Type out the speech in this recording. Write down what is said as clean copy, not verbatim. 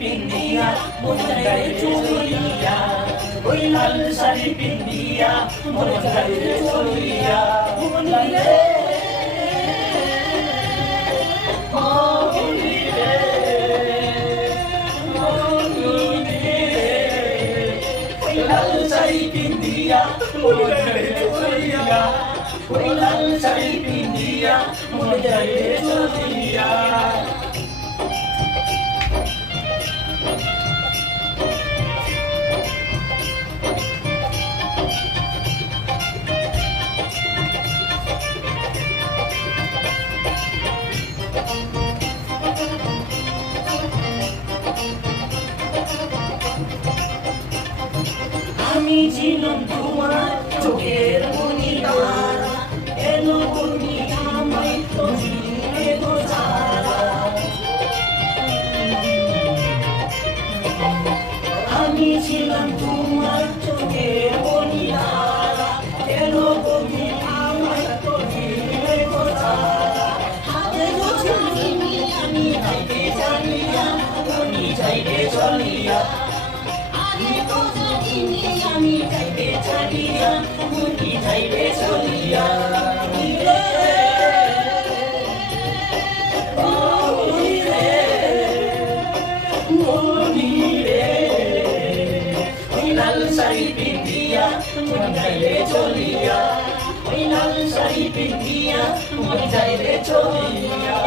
পিন্দিয়া মন যায় চলিয়া ওই লাল শাড়ি পিন্দিয়া মন যায় চলিয়া মনিরে লাল শাড়ি পিন্দিয়া মন যায় চলিয়া ওই লাল শাড়ি পিন্দিয়া মন যায় চলিয়া আমি ছিলাম তোমার চোখের মনি তারা এলো তুমি আমায় তো চিনলে গো সারা আমি ছিলাম তোমার চোখের মনি তারা এলো তুমি আমায় তো চিনলে গো সারা হাতে গেছে আমি যাইতে চলিয়া মনি যাইতে চলিয়া আমি যাইবে চলিয়া মুনি যাইবে চলিয়া লাল শাড়ি পিন্দিয়া মন যাইবে চলিয়া ওই লাল শাড়ি পিন্দিয়া মন যাইবে চলিয়া